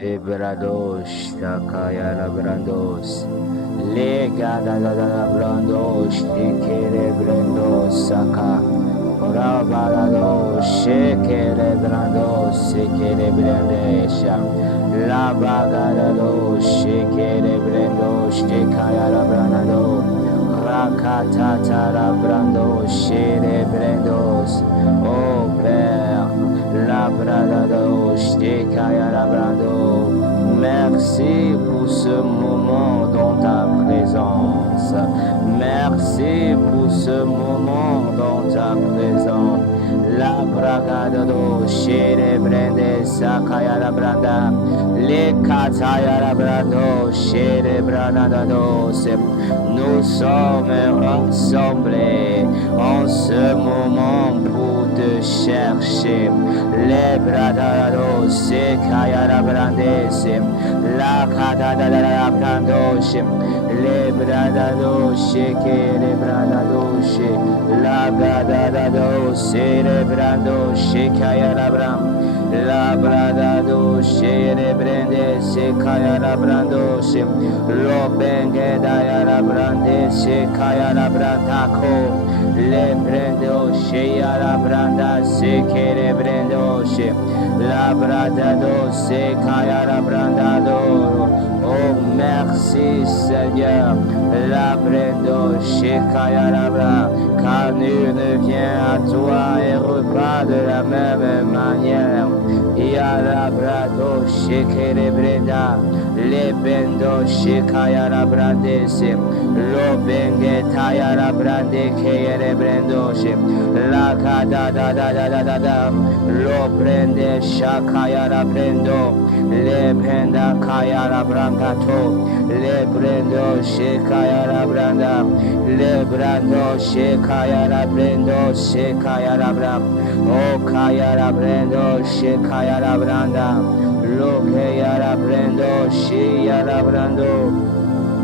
Ebradosh, Takaya Labrandos, Lega da Brandos, Tikere Brandos, Saka, Rabalados, Shekere Brandos, Sekere Brandesha, Labagadados, Shekere Brandos, Tikaya Labrando, Rakatata Labrandos, Shere Brandos, Oh Père. Labradados, Tekaya Labrando. Merci pour ce moment dans ta présence. Merci pour ce moment dans ta présence. Labragado, Shere Brende, Sakaya Labranda, Le Kataya Labrado, Shere Bradados. Nous sommes rassemblés en ce moment pour te chercher. Les bradados, se kaya brandes, la cadada la brandos, les bradados, que les bradados, la bradados, les brandos, kaya la bram, la bradados, les brandes, se kaya la brandos, lo bengue da la brandes, se kaya la brandaco. Le brendo she la branda se que le brendo she la brada do se kaya la branda do. Oh merci Seigneur, la brendo she kaya la bra, car nul ne vient à toi et repart de la même manière. Ya la brado she que le brenda, le bendo she kaya la brande se lo benge taya la brande que brendoshe la kada da lo prende shakaya la brendo le prenda kaya la brangato le brendo shekaya la branda le brando shekaya la brendo shekaya la bram o kaya la brendo shekaya la branda lo kaya la brendo shia la brando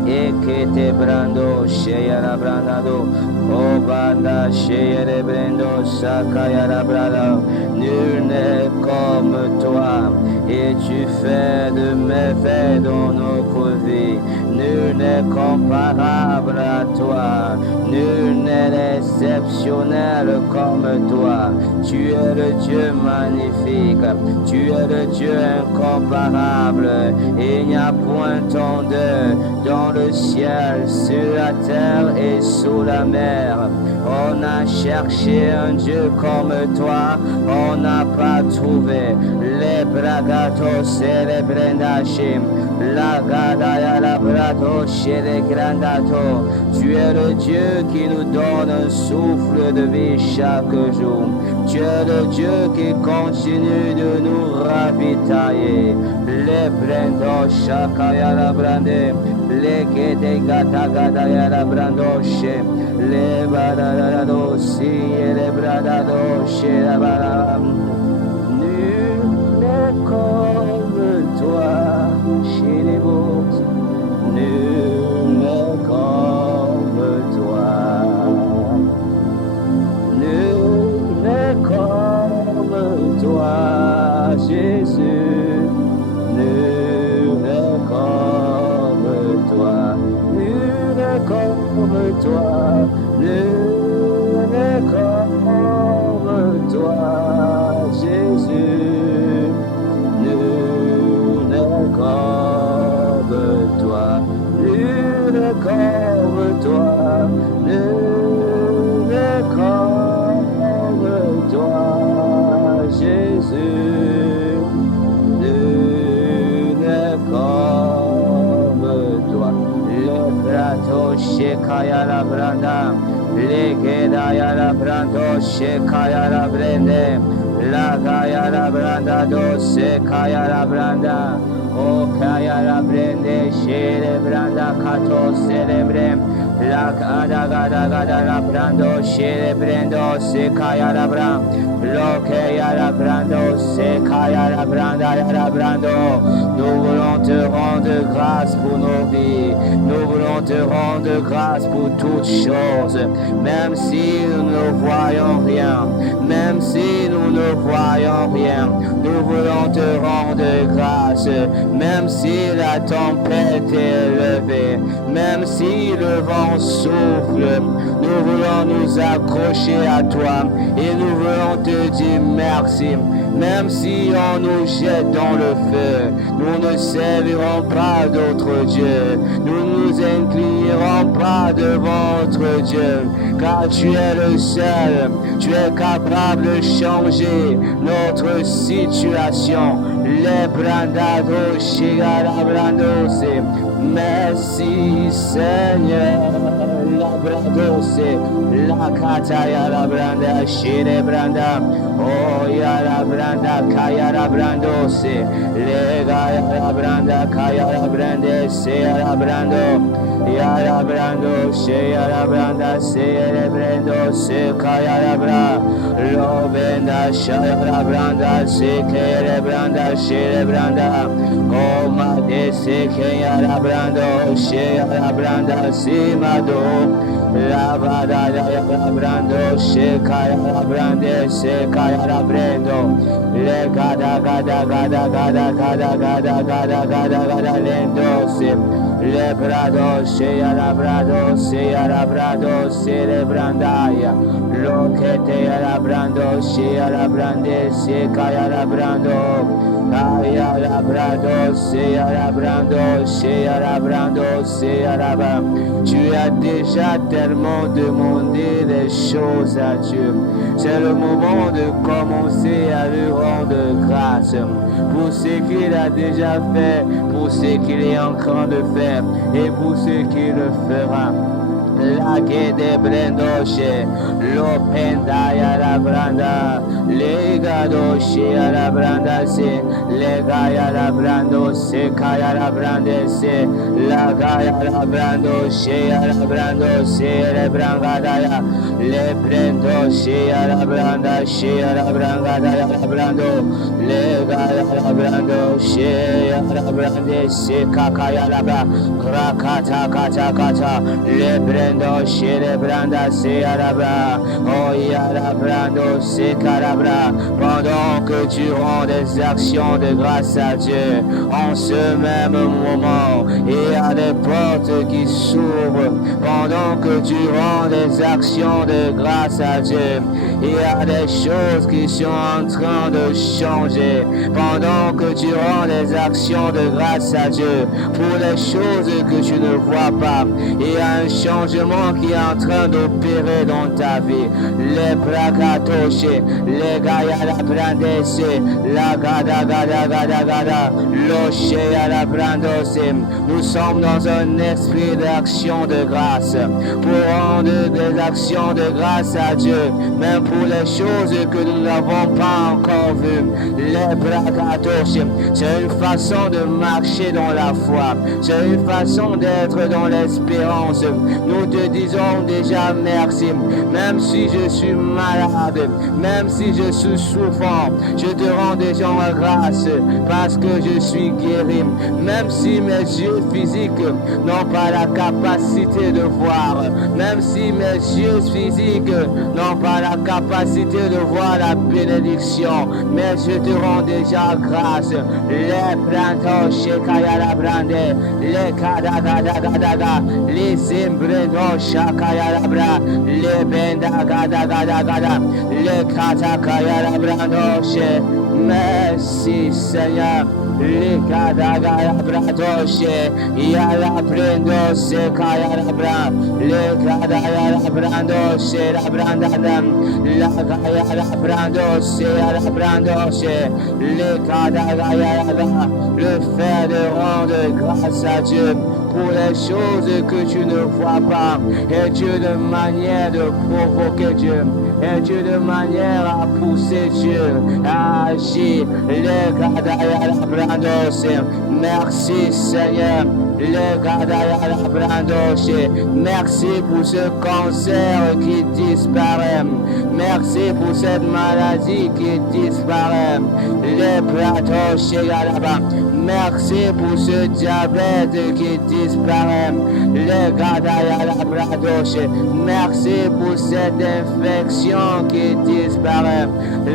e che te brando sheya la brandado o banda sheya le brando sakaya la brada. Nul n'est comme toi et tu fais de méfaits dans notre vie. Nul n'est comparable à toi, nul n'est exceptionnel comme toi. Tu es le Dieu magnifique, tu es le Dieu incomparable. Il n'y a point ton deux dans le ciel, sur la terre et sous la mer. On a cherché un Dieu comme toi, on n'a pas trouvé. Les bragatos et les brendachim, la gadaya la bratos et les grandatos. Tu es le Dieu qui nous donne un souffle de vie chaque jour. Tu es le Dieu qui continue de nous ravitailler. Les brendos shakaya la brande, les gede gata gadaya la brandoche, les badadados et les bradados et la balam. Nul n'est comme toi chez les bourses, nul n'est comme toi, nul n'est comme toi Jésus, nul n'est comme toi, nul n'est comme toi, nul n'est comme toi Jésus, nul n'est comme toi, nul n'est comme toi, nul n'est comme toi Jésus, nul n'est comme toi. Le brato shekaya la branda, le gedaya la brando shekaya la brende, la gaya la branda do sekaya la branda, o kaya la brende shele branda kato celebre, la gada la brando shele brendo sekaya la bra, lo kaya la brando sekaya la branda la brando. Nous voulons te rendre grâce pour nos vies. Nous voulons te rendre grâce pour toutes choses. Même si nous ne voyons rien, même si nous ne voyons n'avons rien, nous voulons te rendre grâce, même si la tempête est élevée, même si le vent souffle, nous voulons nous accrocher à toi et nous voulons te dire merci. Même si on nous jette dans le feu, nous ne servirons pas d'autre Dieu. Nous ne nous inclinerons pas devant votre Dieu, car tu es le seul. Tu es capable de changer notre situation. Les brandados, chigarabrados, merci Seigneur. Labrados, la kataya la branda, shire branda, oh ya la branda, kaya la brandos, lega ya la branda, kaya la brande, se la brando. Ya la brando, se ya la branda, se le brando, se kaya la bra, lo benda, shaya la branda, se que le branda, se le branda, oh ma de se que ya la brando, se ya la branda, se mado, la bada ya la brando, se kaya la brande, se kaya la brando, le gada gada gada gada gada gada gada gada gada lendo se. Le brado, se alabrado, se alabrado, se le brandaya. Lo que te alabrando, se alabrande, se cae alabrando. Ay alabrado, se alabrando, se alabrando, se alabrando. Tu as déjà tellement demandé des choses à Dieu. C'est le moment de commencer à lui rendre grâce pour ce qu'il a déjà fait, pour ce qu'il est en train de faire et pour ce qu'il fera. La que de brendoche, lo pendaya la branda, lega doche a la branda se, lega ya la brando se, kaya la brande se, la gaya la brando se, a la brando se, le brangadaya, le brendoche a la branda se, a la brangadaya la brando, lega la brando se, a la brande se, kakaya la bra, krakata kata kata, le brendo chez branda se arabra, oh yarabrando se carabra. Pendant que tu rends des actions de grâce à Dieu, en ce même moment, il y a des portes qui s'ouvrent. Pendant que tu rends des actions de grâce à Dieu, il y a des choses qui sont en train de changer. Pendant que tu rends des actions de grâce à Dieu, pour les choses que tu ne vois pas, il y a un changement qui est en train d'opérer dans ta vie. Les bracatoches, les gaya la brandese, la gada gada gada gada, loche à la brandose. Nous sommes dans un esprit d'action de grâce pour rendre des actions de grâce à Dieu, même pour les choses que nous n'avons pas encore vues. Les bracatoches, c'est une façon de marcher dans la foi, c'est une façon d'être dans l'espérance. Nous te disons déjà merci, même si je suis malade, même si je suis souffrant, je te rends déjà grâce parce que je suis guéri, même si mes yeux physiques n'ont pas la capacité de voir, même si mes yeux physiques n'ont pas la capacité de voir la bénédiction, mais je te rends déjà grâce. Les plantos chez Kayala Brande, les Kadagadaga, les Imbreno Shakaya Labra, les Benda Gada, les Katakaya Labrandoshe. Merci Seigneur. Les Kadagaya Bradoche, Yala Brendo Sekaya Labra, les Kadaya Labrandoche, la Brandadam, la Gaya Labrandoche, la Brandoche, les Kadagaya Labra, le fait de rendre grâce à Dieu pour les choses que tu ne vois pas. Et Dieu de manière de provoquer Dieu. Et Dieu de manière à pousser Dieu à agir. Les Gadaya Labrandos. Merci Seigneur. Les Gadaya Labrandos. Merci pour ce cancer qui disparaît. Merci pour cette maladie qui disparaît. Les plateaux chez Galaba. Merci pour ce diabète qui disparaît. disparaît. Le Gadaya Labradoche, merci pour cette infection qui disparaît.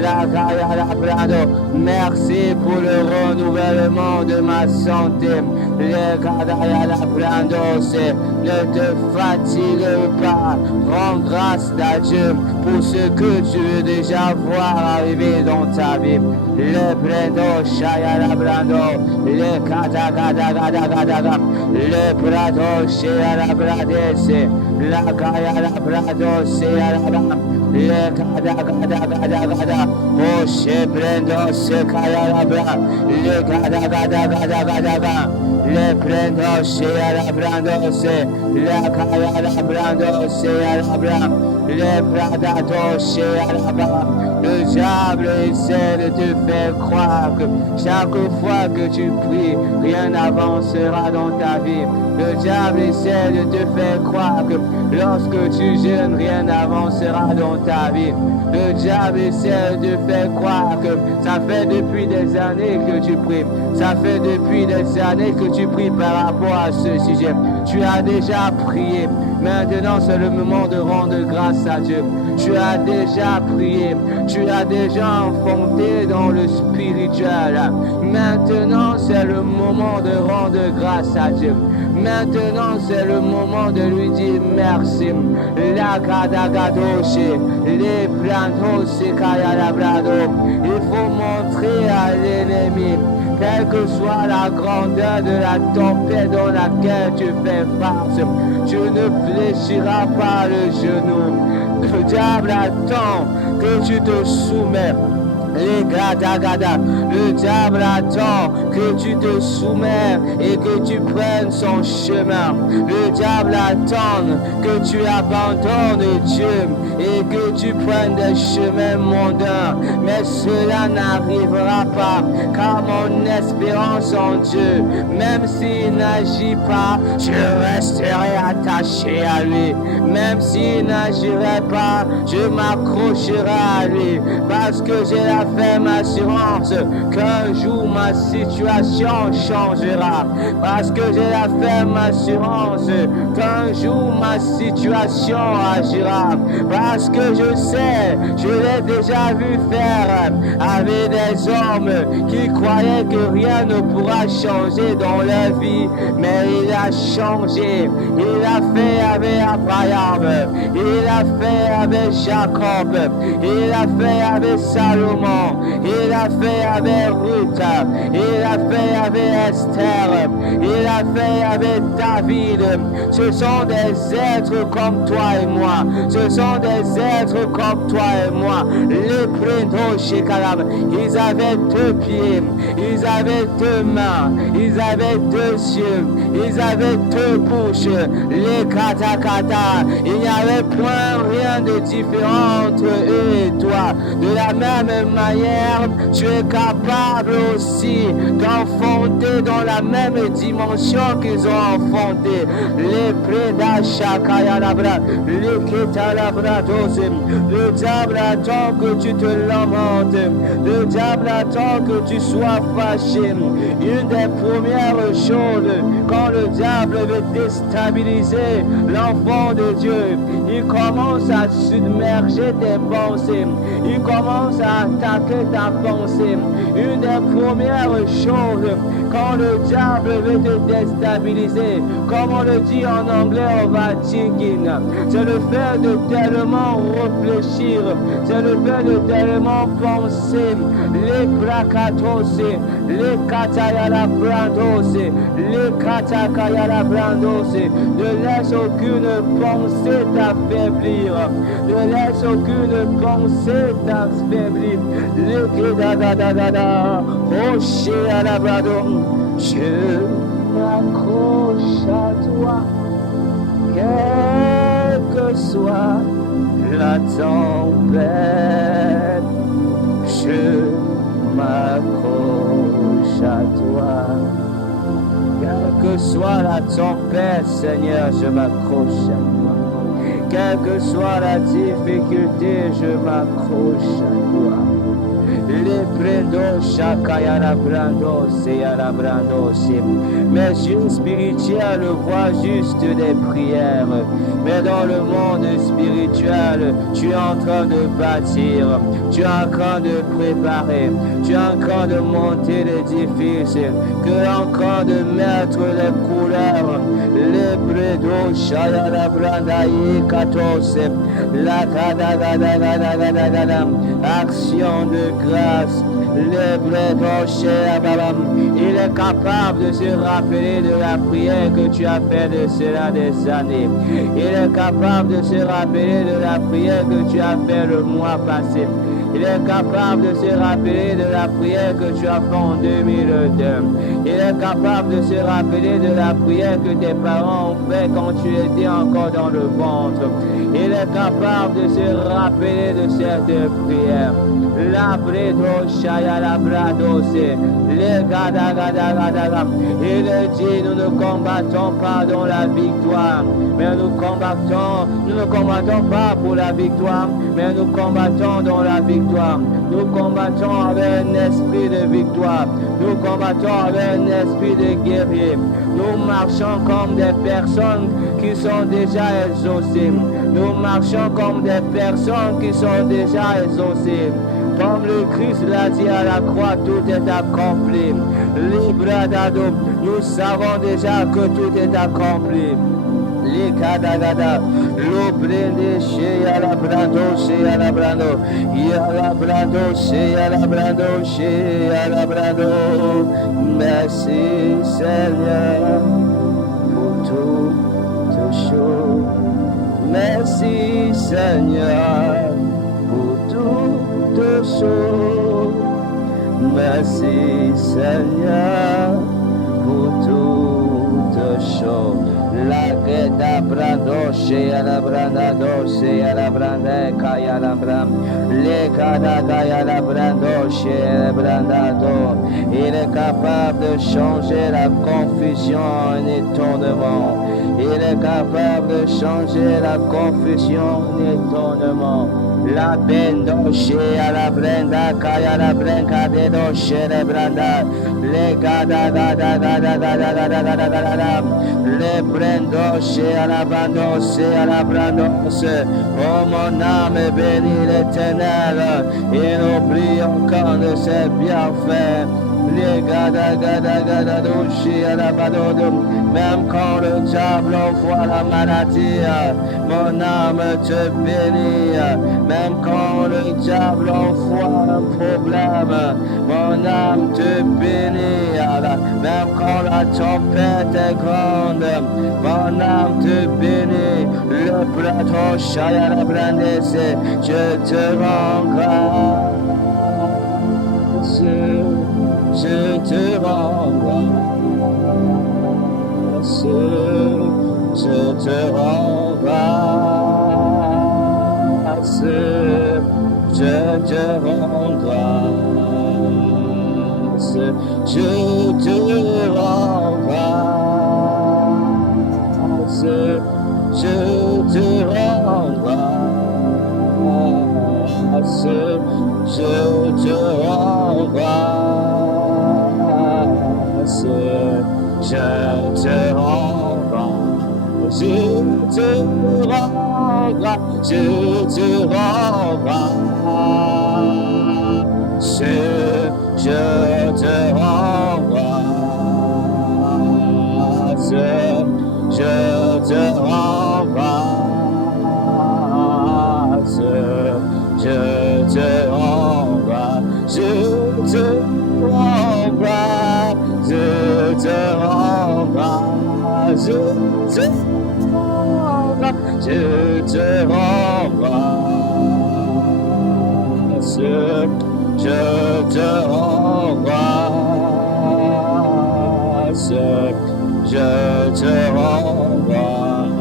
La Gaya Labrado, merci pour le renouvellement de ma santé. Le Gadaya Labradoche, ne te fatigue pas. Rends grâce à Dieu pour ce que tu veux déjà voir arriver dans ta vie. Le Brendo Shaya Labrado, le Gada Gada Gada Gada, le Brado Shaya Labradese, la Gaya Labrado Shaya Labradese. Le Gada Gada Gada Gada, oh she Brendo Shaya Labradese, le Gada Gada Gada Gada Gada. Le Brendo Shaya Labradese, la Gaya Labrado Shaya Labradese. Le Bradato Shaya Labradese. Le diable essaie de te faire croire que chaque fois que tu pries, rien n'avancera dans ta vie. Le diable essaie de te faire croire que lorsque tu jeûnes, rien n'avancera dans ta vie. Le diable essaie de te faire croire que ça fait depuis des années que tu pries. Ça fait depuis des années que tu pries par rapport à ce sujet. Tu as déjà prié. Maintenant, c'est le moment de rendre grâce à Dieu. Tu as déjà prié. Tu as déjà enfanté dans le spirituel. Maintenant, c'est le moment de rendre grâce à Dieu. Maintenant, c'est le moment de lui dire merci. La Gadagadoche, les Brandos et Kayalabrado. Il faut montrer à l'ennemi, quelle que soit la grandeur de la tempête dans laquelle tu fais face, tu ne fléchiras pas le genou. Le diable attend que tu te soumets. Les Gada, le diable attend que tu te soumets et que tu prennes son chemin. Le diable attend que tu abandonnes Dieu et que tu prennes des chemins mondains. Mais cela n'arrivera pas, car mon espérance en Dieu, même s'il n'agit pas, je resterai attaché à lui. Même s'il n'agirait pas, je m'accrocherai à lui, parce que j'ai la ferme assurance qu'un jour ma situation changera. Parce que j'ai la ferme assurance qu'un jour ma situation agira. Parce que je sais, je l'ai déjà vu faire avec des hommes qui croyaient que rien ne pourra changer dans leur vie. Mais il a changé. Il a fait avec Abraham. Il a fait avec Jacob. Il a fait avec Salomon. Il a fait avec Ruth. Il a fait avec Esther. Il a fait avec David. Ce sont des êtres comme toi et moi. Ce sont des êtres comme toi et moi. Les prénoms chez Calab, ils avaient deux pieds. Ils avaient deux mains. Ils avaient deux yeux. Ils avaient deux bouches. Les katakata. Il n'y avait point rien de différent entre eux et toi. De la même manière, tu es capable aussi d'enfanter dans la même dimension qu'ils ont enfanté. Les prédachakayalabra, les kétalabrados. Le diable attend que tu te lamentes. Le diable attend que tu sois fâché. Une des premières choses, quand le diable veut déstabiliser l'enfant de Dieu, il commence à submerger tes pensées. Il commence à attaquer ta pensée. Une des premières choses, quand le diable veut te déstabiliser, comme on le dit en anglais, overthinking, c'est le fait de tellement réfléchir, c'est le fait de tellement penser. Les brakatos, les katayala brandos, les katakayala brandos, ne laisse aucune pensée t'affaiblir, ne laisse aucune pensée t'affaiblir. Les kedadadadada, rocher à la bradon, je m'accroche à toi, quelle que soit la tempête, je m'accroche à toi. Quelle que soit la tempête, Seigneur, je m'accroche à toi. Quelle que soit la difficulté, je m'accroche à toi. les brendo chakayara brando seyara brando sim. Mes yeux spirituels voient juste des prières, mais dans le monde spirituel, tu es en train de bâtir, tu es en train de préparer, tu es en train de monter l'édifice, tu es en train de mettre les couleurs, les bredos, shayara brandaye katos, la action de grâce, les bredos, il est capable de se rappeler de la prière que tu as fait de cela des années. Il est capable de se rappeler de la prière que tu as fait le mois passé. Il est capable de se rappeler de la prière que tu as fait en 2002. Il est capable de se rappeler de la prière que tes parents ont fait quand tu étais encore dans le ventre. Il est capable de se rappeler de cette prière. La bredo shaya la brado se le gada gada gada. Il dit nous ne combattons pas dans la victoire, mais nous ne combattons pas pour la victoire, mais nous combattons dans la victoire. Nous combattons avec un esprit de victoire. Nous combattons avec un esprit de guerrier. Nous marchons comme des personnes qui sont déjà exaucées. Nous marchons comme des personnes qui sont déjà exaucées. Comme le Christ l'a dit à la croix, tout est accompli. Libre d'ado, nous savons déjà que tout est accompli. Les kadagada, l'obrende chez la brando, chez la brando, yala brando, chez la brando, chez la brando. Merci Seigneur pour toutes choses. Merci Seigneur pour toutes choses. Merci Seigneur pour toutes choses. La geta brando shea la branda doce a la branda kaya la bram le kada kaya la brando shea la branda do. Il est capable de changer la confusion en étonnement. Il est capable de changer la confusion en étonnement. La bendo shea la branda kaya la branca de do shea la branda le kada gada gada gada gada gada gada le brando shea la brando shea la brando. Oh mon âme bénit l'Éternel et n'oublie encore de ses bienfaits. Les gada gada gada douchi à la badodum. Même quand le diable envoie la maladie, mon âme te bénit. Même quand le diable envoie un problème, mon âme te bénit. Même quand la tempête est grande, mon âme te bénit. Le plateau chaya la brandesse, je te rends grâce. Je te rends grâce, je te rends grâce, je te rends grâce, je te rends grâce, je te rends grâce, je te rends grâce, je te rends grâce, je te rends grâce, je te rends grâce, je te rends grâce, je te rends grâce, je te rends grâce, je te rends grâce, je te rends grâce, je te rends grâce, je te rends grâce, je te rends grâce, je te rends grâce.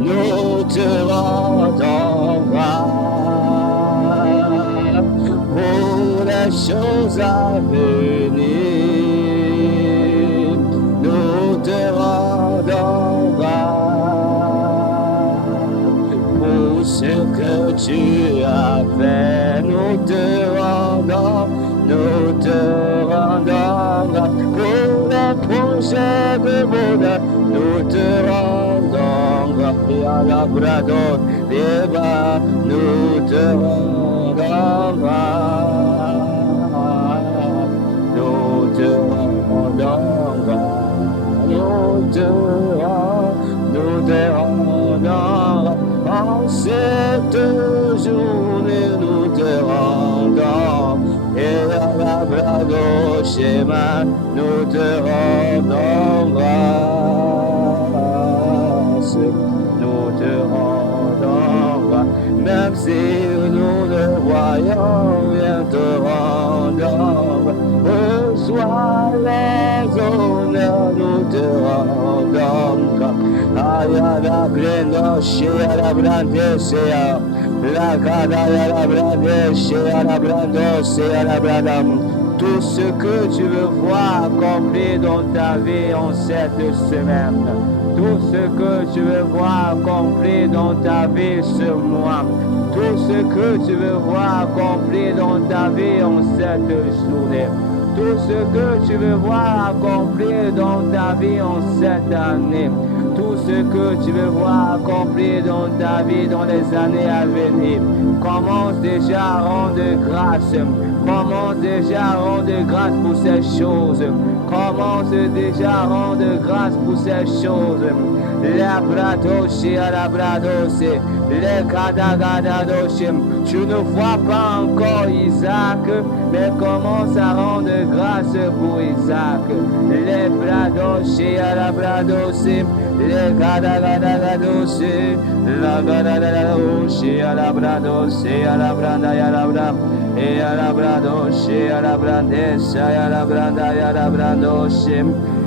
Nous te rendons grâce pour les choses à venir. Nous te rendons grâce pour ce que tu as fait. Nous chaque bonheur, nous te rendons grâce à la brado, débat, nous te rendons grâce, nous te rendons grâce, nous te rendons en cette journée, nous te rendons. Et à la brado schéma, nous te rendons grâce, nous te rendons grâce, même si nous ne voyons rien, te rendons grâce, reçois les honneurs, nous te rendons grâce. Ayala blendo, shea brande, sea la cadaya la brande, shea la brando, sea la bradam. Tout ce que tu veux voir accompli dans ta vie en cette semaine, tout ce que tu veux voir accompli dans ta vie ce mois, tout ce que tu veux voir accompli dans ta vie en cette journée, tout ce que tu veux voir accompli dans ta vie en cette année, tout ce que tu veux voir accompli dans ta vie dans les années à venir. Commence déjà à rendre grâce. Commence déjà à rendre grâce pour ces choses. Commence déjà à rendre grâce pour ces choses. La bradoche à la bradoche, les kadagadadoche. Tu ne vois pas encore Isaac, mais commence à rendre grâce pour Isaac. Les bradoche à la bradoche, les kadagadadoche, la gadagadadoche à la bradoche, à la branda à la branda. E a la bradoche, a la brandesa, a la branda, a la brandoche,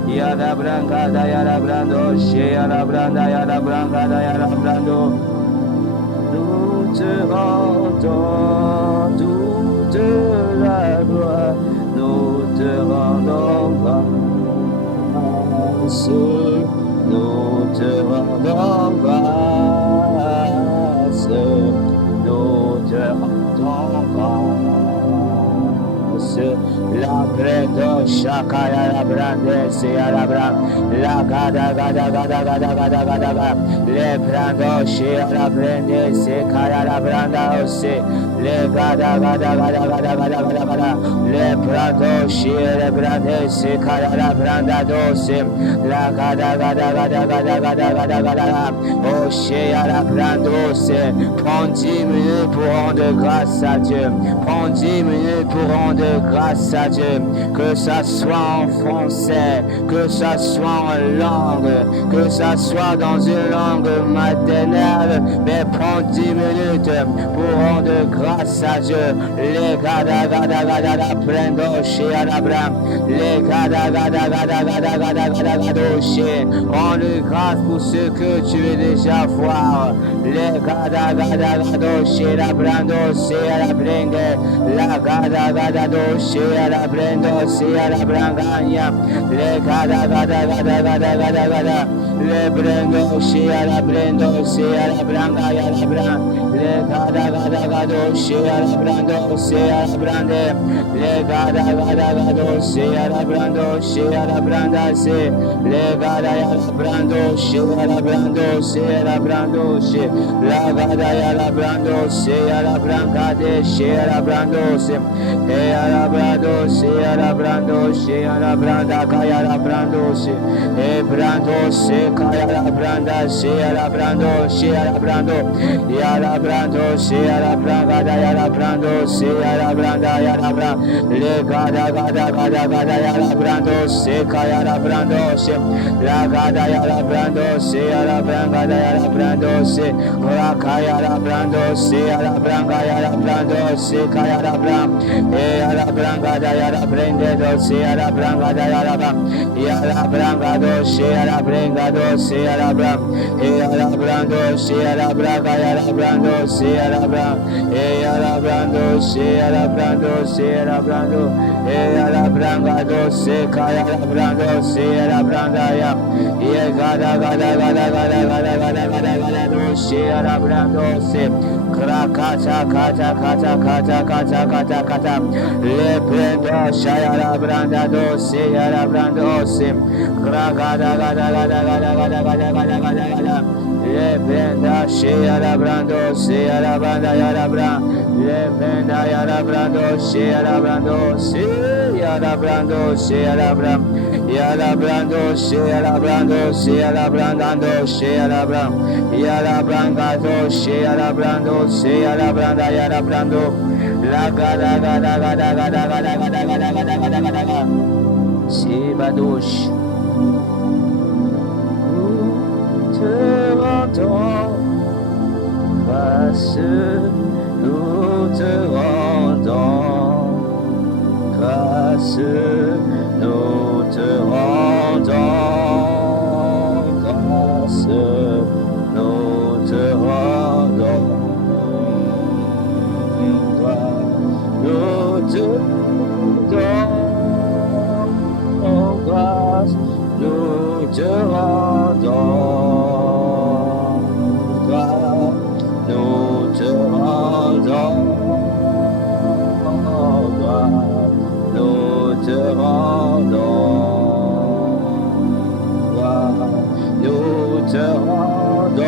y a la brancada, y a la brandoche, a la branda, y a la brancada, y a la brando. Nous te rendons toute la gloire, nous te rendons grâce, nous te rendons grâce, nous te rendons grâce. La bredo shakaya la brande sia la bran la gada gada gada gada gada gada gada le brando shia la brande se kaya la branda ose le gada gada gada gada gada gada gada le brando shia la brande se kaya la branda dose la gada gada gada gada gada gada gada oh shia la brando se prends 10 minutes pour rendre grâce à Dieu, prends 10 minutes pour rendre grâce à Dieu, que ça soit en français, que ça soit en langue, que ça soit dans une langue maternelle, mais prends 10 minutes pour rendre grâce à Dieu. Les gada gada gada gada prendo chez Alabram, les gada gada gada gada gada gada gada chez, rends grâce pour ce que tu veux déjà voir. Les gada gada gada chez la brando, c'est à la bringue, la gada gada chez la brando, c'est à la brangagna, les gada gada gada gada gada gada, les brando, c'est à la brando, c'est à la brangaya la brang, les gada gada gada chez la brando, c'est à la brande, les gada gada gada c'est à la brando, c'est à la branda, c'est les gada ya la brando, c'est à la brando, c'est à la brando, c'est la gada ya la brando, c'est à la brangade, c'est à la brando, c'est et à la brando, c'est à la brando, c'est à la branda, kaya la brando, c'est et brando, c'est kaya la branda, c'est à la brando, c'est à la brando, ya la brando, c'est à la brangada, ya la brando, c'est à la branda, ya la branda, le gada gada gada gada ya la brando, c'est kaya la brando, c'est la gada ya la brando, c'est à la brangada, ya la brando, c'est la kaya la brando, c'est à la branga, ya la brando, c'est kaya la branda, et à la brangada, ya la brende, c'est à la brangada, ya la branda, ya la brangado, c'est à la brangado, c'est à la branda, et à la brando, c'est à la braga, ya la brando, c'est à la branda, et à la brando, c'est à la brando, c'est à la brando, et à la brangado, c'est kaya la brando, c'est à la branda, ya, et gada gada gada gada gada gada gada gada, c'est à la brando, c'est Krakata kata kata kata kata kata kata. Lebrando shayara branda dosi yara brando sim. Krakata kata kata kata kata kata kata kata kata. Lebranda shayara brando si yara branda yara branda. Lebranda yara brando shayara brando si yara brando si yara branda. Yara brando shayara brando si yara brando shayara branda. Yara branda do shayara brando si yara branda yara brando. La gada gada gada gada gada gada gada gada gada gada gada. Si badush. Nous te rendons grâce, nous te rendons grâce, nous te rendons grâce, nous te rendons grâce, nous te rendons grâce, nous te rendons grâce, nous te rendons grâce, nous te rendons grâce, nous te rendons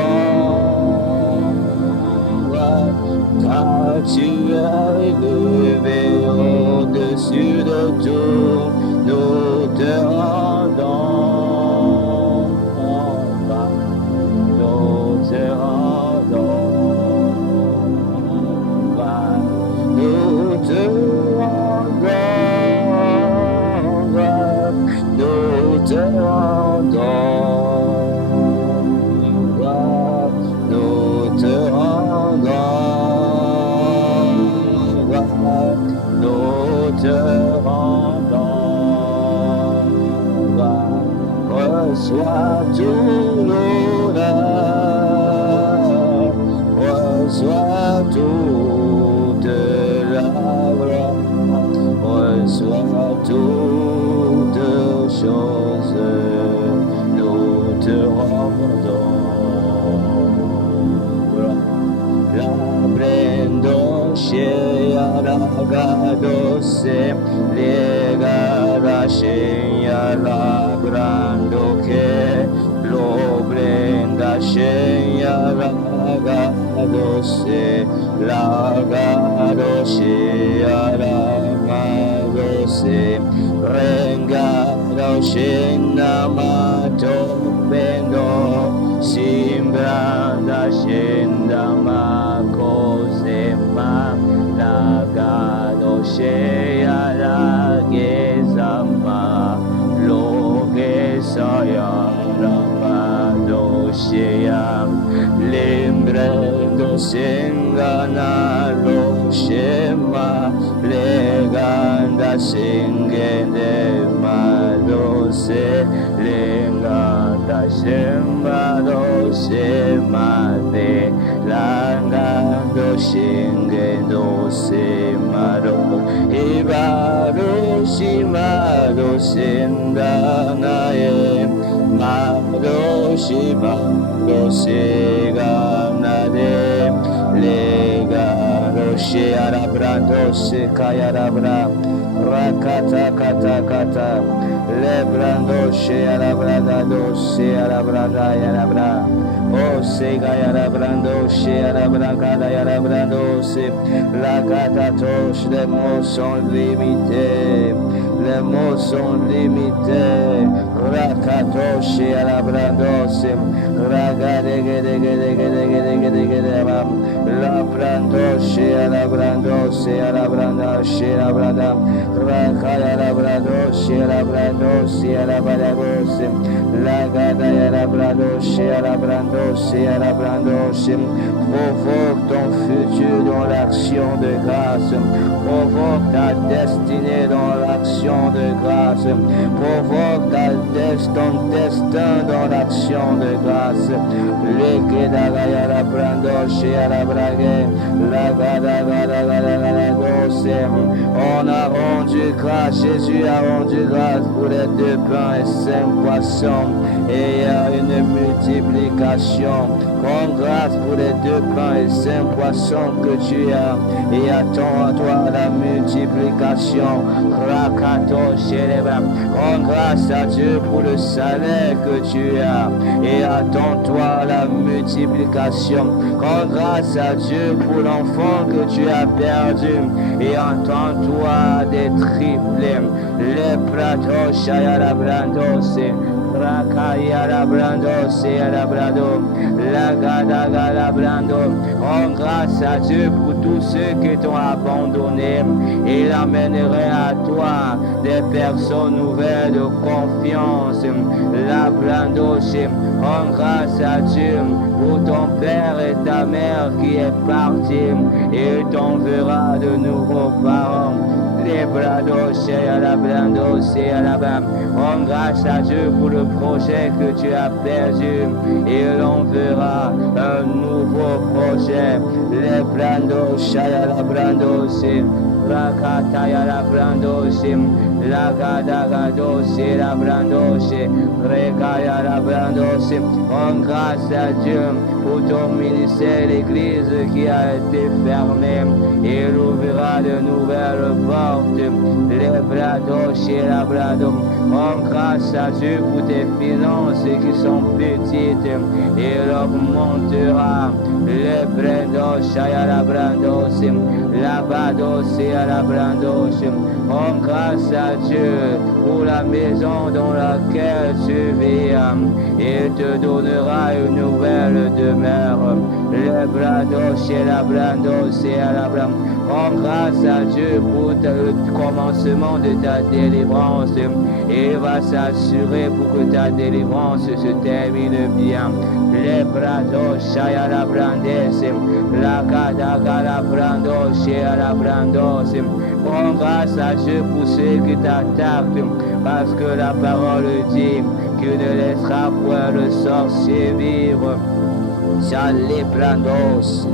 grâce, car tu es élevé au-dessus de tout, nous te rendons grâce, nous te rendons grâce, nous te rendons grâce, nous te rendons grâce, nous te rendons grâce, nous te rendons grâce. Reçois tout l'honneur, reçois toute la gloire, reçois toutes choses, nous te rendons gloire. La prendo shea la gadose, legada shea la grando che lo prenda shea la gadose, la gadose la gadose, rengado shena mato bendo, simbranda shenda ma cose ma la gado shea la gezama lo gesaya la mado shea lembrando sengana lo shema leganda singende madose leganda shema dose made langando shingendo semaro ibaro shimado sendanae mado shimado seganade legaro sheara brando se kayara bra rakata kata kata lebrando sheara brada do sheara brada yara bra o sega yara brando sheara brada yara brando se la kata tosh les mots sont limités, les mots sont limités. Rakato sheara brando se ragade gede gede gede gede gede gede la brando sheara brando sheara branda sheara branda rakaya la brando sheara brando sheara brando se la gada yara brando sheara brando sheara brando se provoque ton futur dans l'action de grâce, provoque ta destinée dans l'action de grâce. Provoque ton destin dans l'action de grâce. On a rendu grâce, Jésus a rendu grâce pour les 2 pains et 5 poissons. Et il y a une multiplication. Rends grâce pour les 2 pains et 5 poissons que tu as. Et attends à toi la multiplication. Rends grâce à Dieu pour le salaire que tu as. Et attends-toi la multiplication. Rends grâce à Dieu pour l'enfant que tu as perdu. Et attends-toi des triplés. Les pratos, Shayara Brandos. Rakaya la brando, c'est la brado, la gada la brando. Rends grâce à Dieu pour tous ceux qui t'ont abandonné. Il amènerait à toi des personnes nouvelles de confiance. La brando, rends grâce à Dieu pour ton père et ta mère qui est parti. Il t'enverra de nouveaux parents. Les brados, à la brando, c'est à la bam. Rends grâce à Dieu pour le projet que tu as perdu. Il enverra un nouveau projet. Les brandos, à la brando, c'est Rakataya la brando, c'est la gadagado, c'est la brando, c'est Rekaya la brando, c'est. Rends grâce à Dieu pour ton ministère, l'église qui a été fermée. Il ouvrira de nouvelles portes. Les brados, chez la brado. Rends grâce à Dieu pour tes finances qui sont petites. Il augmentera. Les brandos, chez la brando, c'est la bado, c'est la brando. Rends grâce à Dieu pour la maison dans laquelle tu vis. Il te donnera une nouvelle demeure. Le brado, chez la brando, c'est la brando. Rends grâce à Dieu pour le commencement de ta délivrance. Il va s'assurer pour que ta délivrance se termine bien. Les brados, chaya la brandes, la gadaga la brando, chaya la brandos. Rends grâce à Dieu pour ceux qui t'attaquent, parce que la parole dit qu'il ne laissera point le sorcier vivre. Chale brandos.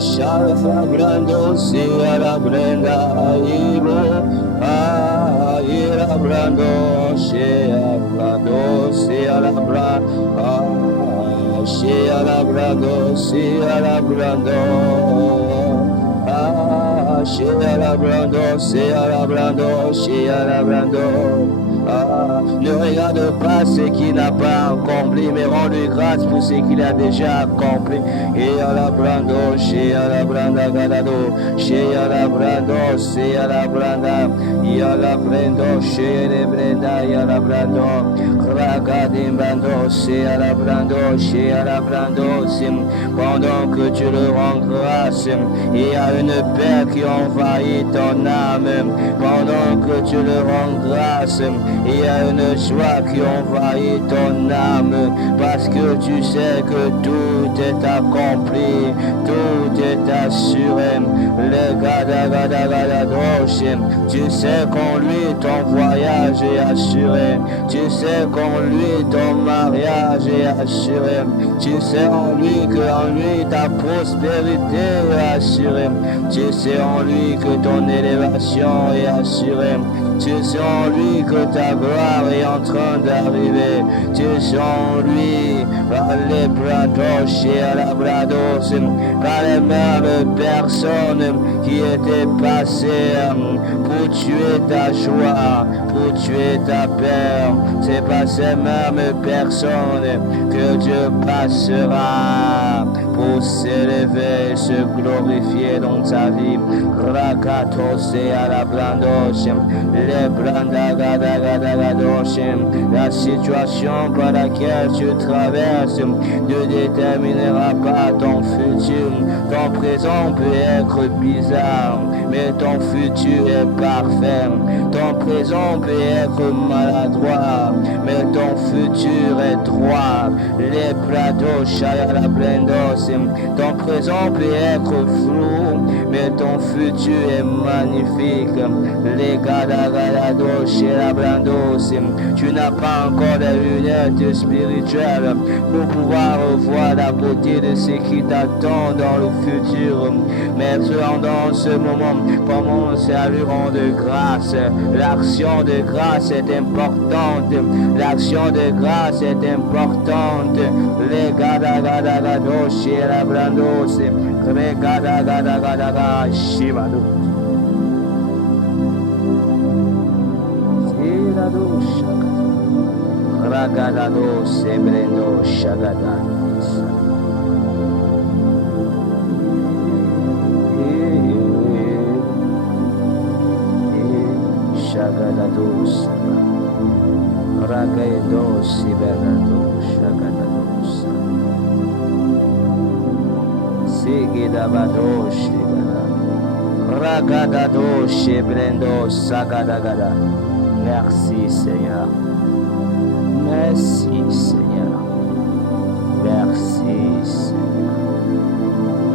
Shalabrando, Sialabranda, Ibo, Irabrando, Shialabrando, Sialabra, Shialabrando, Sialabrando, Shialabrando, Sialabrando, Shialabrando. Ne regarde pas ce qu'il n'a pas accompli, mais rends-lui grâce pour ce qu'il a déjà accompli. Et à la brando, chez à la branda gadado, chez à la brando, c'est à la branda, y a la brando, chez les brenda, y a la brando, ragadim brando, c'est à la brando, chez à la brando, pendant que tu le rends grâce, il y a une paix qui envahit ton âme, pendant que tu le rends grâce. Il y a une joie qui envahit ton âme parce que tu sais que tout est accompli, tout est assuré. Le gadagadagadadroche, tu sais qu'en lui ton voyage est assuré, tu sais qu'en lui ton mariage est assuré, tu sais en lui qu'en lui ta prospérité est assurée, tu sais en lui que ton élévation est assurée, tu sais en lui que ta gloire est en train d'arriver. Tu sais en lui, par les brados et à la brados, par les mêmes personnes qui étaient passées pour tuer ta joie, pour tuer ta paix. C'est par ces mêmes personnes que Dieu passera pour s'élever, se glorifier dans ta vie. Rakatos et à la brandos, les brandagadagadagados, la situation par laquelle tu traverses ne déterminera pas ton futur. Ton présent peut être bizarre, mais ton futur est parfait. Ton présent peut être maladroit, mais ton futur est droit. Les plateaux, la blendos, ton présent peut être flou, mais ton futur est magnifique. Les gadagadados, chez la blendos, tu n'as pas encore des lunettes spirituelles pour pouvoir voir la beauté de ce qui t'attend dans le futur. Mais dans ce moment, commence à lui rendre grâce. L'action de grâce est importante. L'action de grâce est importante. Les gadagadados, chez la blendos, les gadagadagadagada, shivado. Shivado, shagada. Ragadado, sebrendo, shagada. Shagadados, Ragados, Sibernados, Shagadados, Sigidabados, Ragadados, Shibrendos, Sagadagada. Merci Seigneur. Merci Seigneur. Merci Seigneur.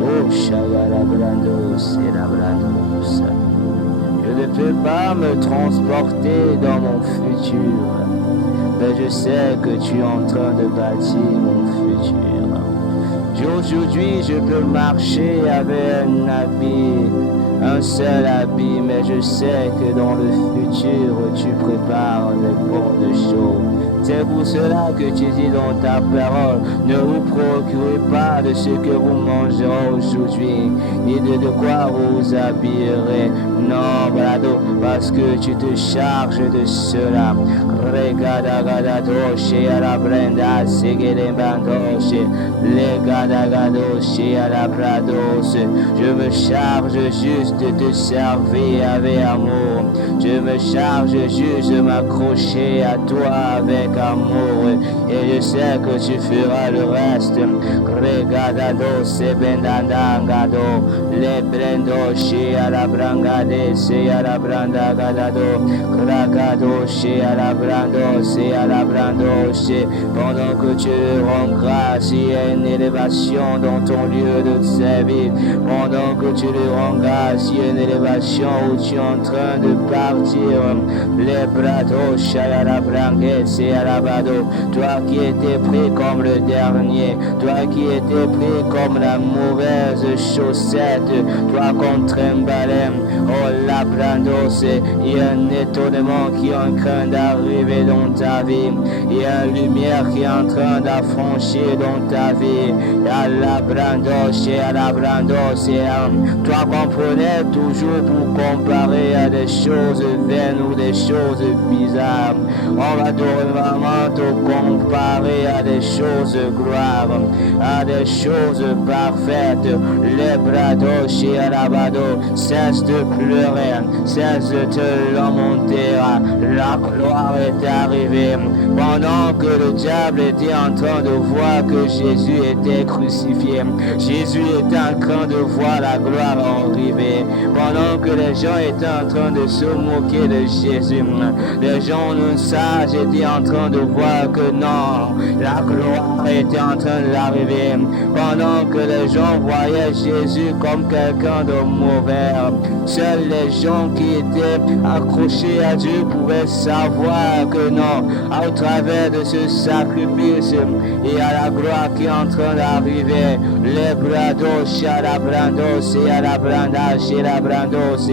Oh Shagadabrandos, et la brandos. Je ne peux pas me transporter dans mon futur, mais je sais que tu es en train de bâtir mon futur. Aujourd'hui, je peux marcher avec un habit, un seul habit, mais je sais que dans le futur, tu prépares de bonnes choses. C'est pour cela que tu dis dans ta parole, ne vous procurez pas de ce que vous mangerez aujourd'hui, ni de quoi vous habillerez. Non, brado, parce que tu te charges de cela. Regadagadoche à la brenda, seguelembandoche, legadagadoche à la brados. Je me charge juste de te servir avec amour. Je me charge juste de m'accrocher à toi avec amour. Et je sais que tu feras le reste. Regadado, sebendandangado, le brendoche à la brangade. C'est à la branda gadado, cracado, chez à la brando, c'est à la brando, c'est pendant que tu rends grâce, il y a une élévation dans ton lieu de service, pendant que tu lui rends grâce. Il y a une élévation où tu es en train de partir. Les brados, Shayara Brangue, Searabado. Toi qui étais pris comme le dernier. Toi qui étais pris comme la mauvaise chaussette. Toi qu'on trimbalait. Oh, la brandos. Il y a un étonnement qui est en train d'arriver dans ta vie. Il y a une lumière qui est en train d'affranchir dans ta vie. À la brandos et à la brandos. Toi qu'on prenait toujours pour comparer à des choses vaines ou des choses bizarres. On va vraiment te comparer à des choses gloires, à des choses parfaites. Les brados et à la bado. Cesse de pleurer, cesse de te lamenter. La gloire est arrivée. Pendant que le diable était en train de voir que Jésus était crucifié, Jésus était en train de voir la gloire arriver. Pendant que les gens étaient en train de se moquer de Jésus, les gens non sages étaient en train de voir que non, la gloire était en train d'arriver. Pendant que les gens voyaient Jésus comme quelqu'un de mauvais, seuls les gens qui étaient accrochés à Dieu pouvaient savoir que non, au travers de ce sacrifice, il y a la gloire qui est en train d'arriver. Les brados, à la brandos, et à la brandache, et la brandos,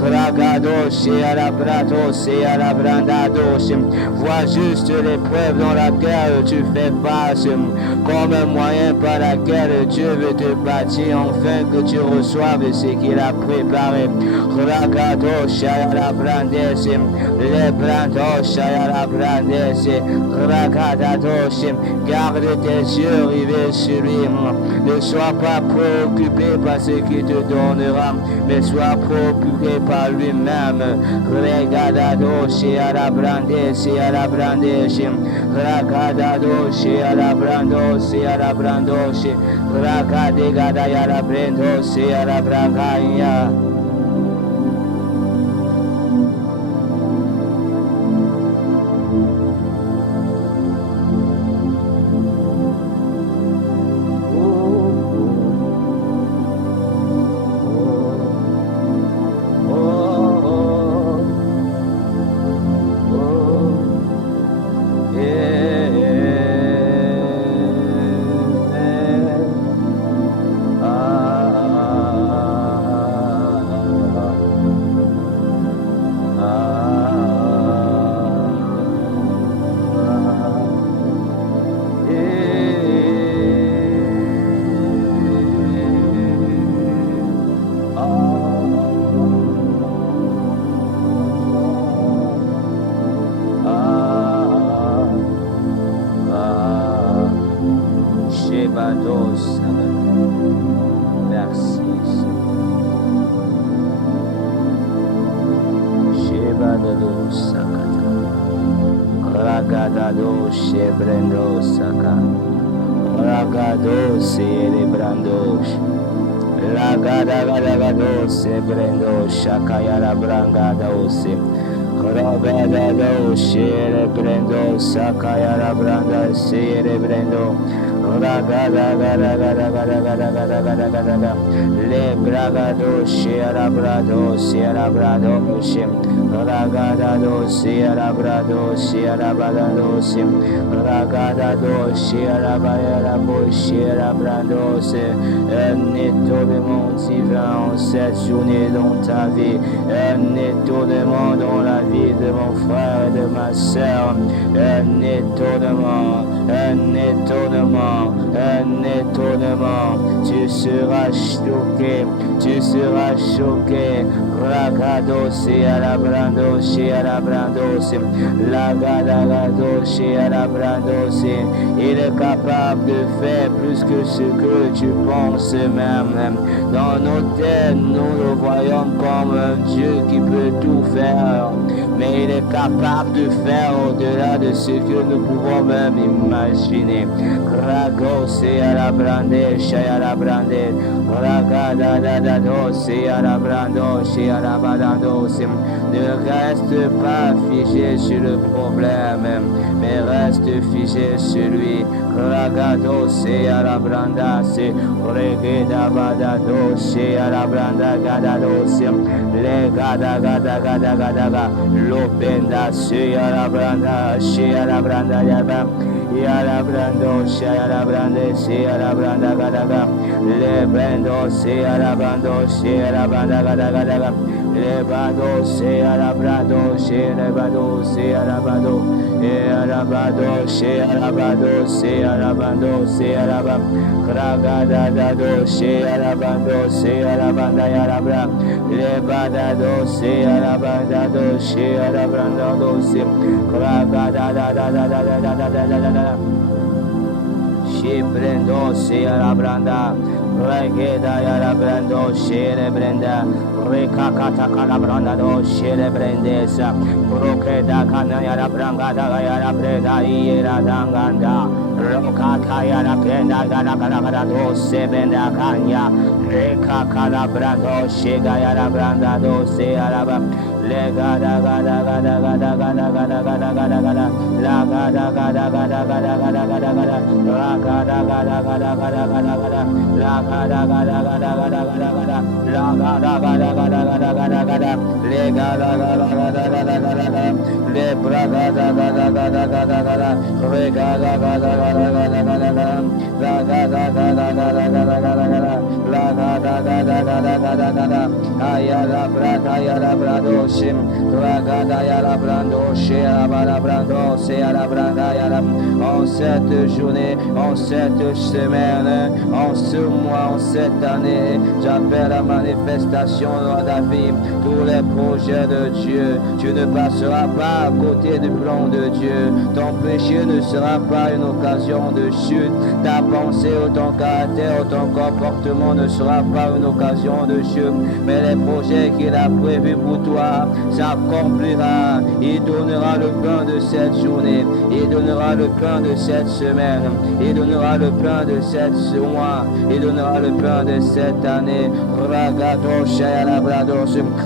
ragados, et à la brados, et à la brandados. Vois juste l'épreuve dans laquelle tu fais face, comme un moyen par lequel Dieu veut te bâtir, afin que tu reçoives ce qu'il a préparé. Ragados, à la brandes, les brandos, à la brandes, ragadados. Garde tes yeux rivés sur lui. Ne sois pas préoccupé par ce qu'il te donnera, mais sois préoccupé par lui-même. Regadados et à la brandes, et à la brandes, ragadados et à la brandos, et à la brandos, ragadegada et à la brandos, et à la bragaya. Shakayara brangada ose, Rabada do shere brendo, Sakayara branda shere brendo, Ragada gada gada gada gada gada gada gada gada, Le bragado shere brado, shere brado shim, Ragada do shere brado, shere brado shim, Ragada do shere bayara bo shere brando se, un étonnement divin en cette journée dans ta vie, un étonnement dans la vie de mon frère et de ma sœur, un étonnement, un étonnement, un étonnement, tu seras choqué, tu seras choqué. Ragados et à la brandos et à la brandos, la gadagados et à la brandos, il est capable de faire plus que ce que tu penses même. Dans nos têtes, nous le voyons comme un Dieu qui peut tout faire, mais il est capable de faire au-delà de ce que nous pouvons même imaginer. Ragose à la brande, chaya la brande, ragada da da dosi à la brando, à la badando. Ne reste pas figé sur le problème, mais reste figé sur lui. Ragado se à la branda, se regeda badado, se à la branda gadado, se le gada gada gada gada gada, l'openda se à la branda, se à la branda yaba. Yara brando, shara brande, shara branda gadaga, le brando, shara brando, shara branda gadaga, le bado, shara brado, shara bado, shara bado, yara bado, shara bado, shara bando, shara bam, kragada dado, shara bando, shara banda yara bra, le badado, shara bandado, shara brando, sim, kragada da da da da da da da da da. Prendo se la branda, regeda ya la brando, shere brenda, rekakata kala branda do shere brendesa, brokeda kana ya la branga da ya la brenda ira danganda, rokata ya la brenda gana gana gana do se brenda kanya, rekakala brando shega ya la branda do se alaba. Le gada gada gada gada gada gada gada gada gada la gada gada gada gada gada gada gada la gada gada gada gada gada gada la gada gada gada gada gada gada la gada gada gada gada gada gada le gada gada gada gada gada gada le bra gada gada gada gada gada re gada gada gada gada gada gada la gada gada gada gada gada gada la gada gada gada gada gada ayala brado shim ragada yala brando shea bala brando sea la branda yala. En cette journée, en cette semaine, en ce mois, en cette année, j'appelle la manifestation dans ta vie, tous les projets de Dieu. Tu ne passeras pas à côté du plan de Dieu. Ton péché ne sera pas une occasion de chute. Ta pensée ou ton caractère ou ton comportement ne sera pas une occasion de chute. Mais les projets qu'il a prévus pour toi s'accomplira. Il donnera le pain de cette journée. Il donnera le pain de cette semaine. Il donnera le pain de cette mois. Il donnera le pain de cette année.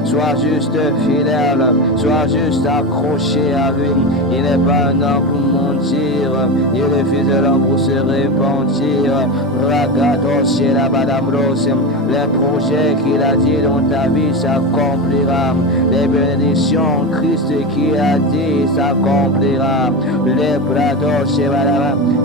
Sois juste fidèle. Sois juste accroché à lui. Il n'est pas un homme pour mentir. Il est fils de l'homme pour se repentir. Les projets qu'il a dit dans ta vie s'accomplira. Les bénédictions en Christ qui a dit s'accomplira.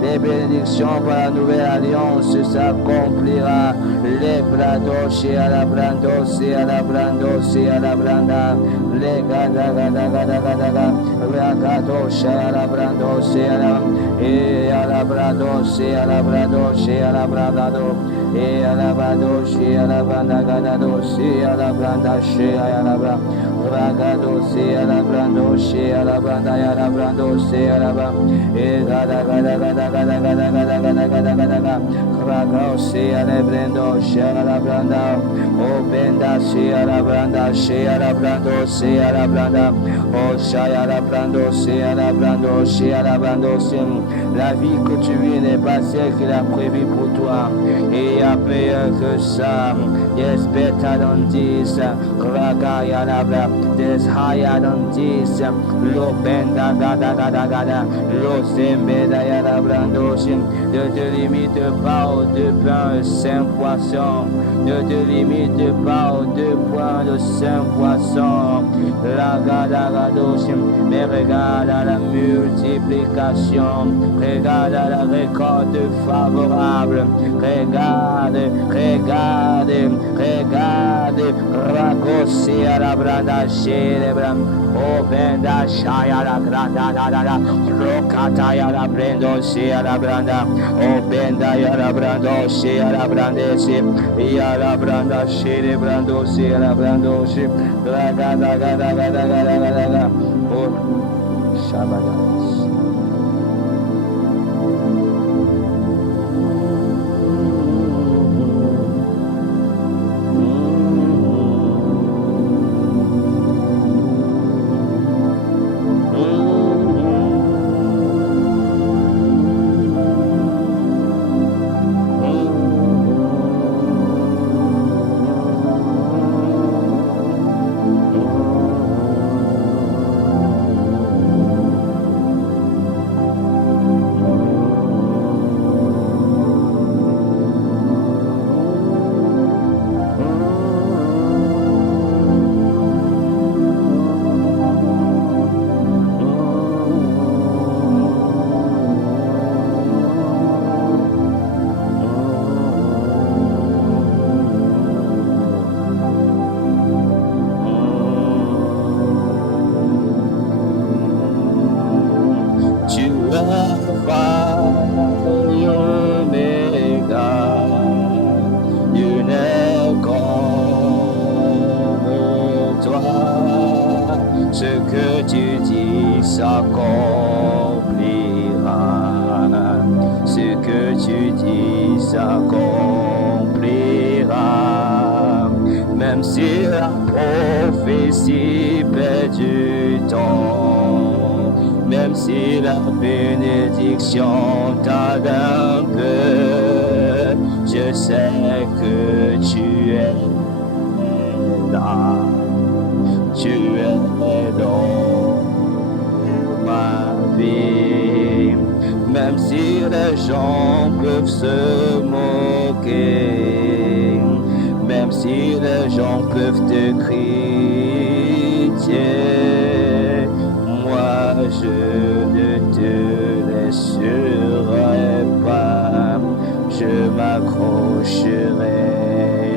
Les bénédictions par la nouvelle alliance s'accomplira. Les brados à la brandos à la brandos à la branda. Les gada gada gada gada gada. Ragados à la brandos à la et à la brados à la brados à la brandado. Et à la brados à la branda gadados à la branda à la branda. Ragadosi a la brandoshi a la branda ya la brandoshi a la branda e gada gada gada gada gada gada gada gada gada gada Ragadosi a la brandoshi a la branda o bendashi a la brandashi a la brandoshi a la branda o shaya la brandoshi a la brandoshi a la brandoshi. La vie que tu vis n'est pas celle qu'il a prévue pour toi. Et il y a meilleur que ça. Yes, better than this. Ragaya la branda. There's higher than this. Lo benda gada gada gada. Lo zembeda ya la brandoshi. Ne te limite pas aux 2 pains et 5 poissons. Ne te limite pas aux 2 points de 5 poissons. La gada gadoshi. Mais regarde à la multiplication. Regarde à la récolte favorable. Regarde, regarde, regarde. Ragossi à la branda célebram. O benda shaya la granda da da da. Rokata ya la brando si a la branda. O benda ya la brando si a la brandesi. Ya la branda celebrando si a la brando si. La gada gada gada gada gada gada. O shabada. s'accomplira. Même si la prophétie perd du temps, même si la bénédiction tarde un peu, je sais que tu es là, tu es dans ma vie. Même si les gens peuvent se moquer, même si les gens peuvent te critiquer, moi je ne te laisserai pas, je m'accrocherai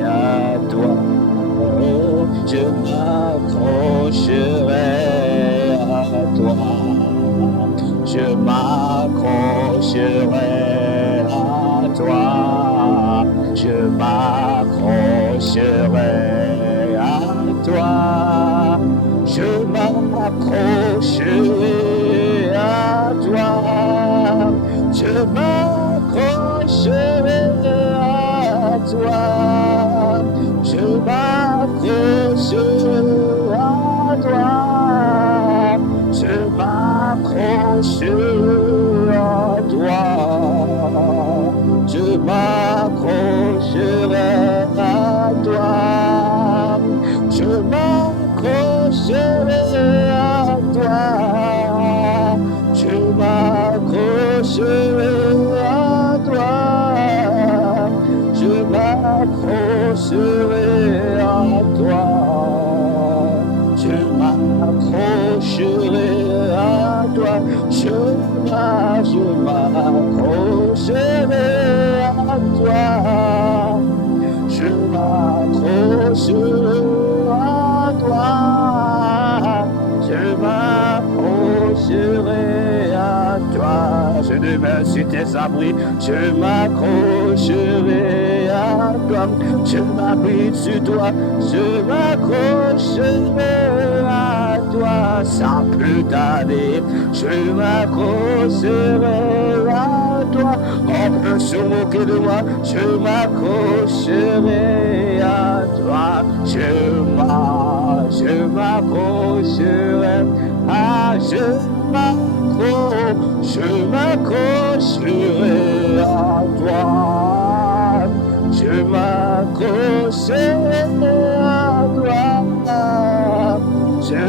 à toi, je m'accrocherai à toi, je m'accrocherai à toi, je m'accrocherai à toi, je m'accrocherai à toi, je m'accrocherai à toi, je m'accrocherai à toi, je m'accrocherai à toi, je m'accrocherai à toi, je m'accrocherai à toi, je m'accrocherai à toi, je m'accrocherai à toi, je m'accrocherai à toi, je m'accrocherai à toi, je m'accrocherai à toi, je m'accrocherai à toi, je demeure sur tes abris, je m'accrocherai à toi, je m'abrite sur toi, je m'accrocherai à toi, ça peut aller, je m'accrocherai à toi, on peut se moquer de moi, je m'accrocherai à toi, je m'accrocherai à je m'accrocherai à toi, je m'accrocherai à toi, je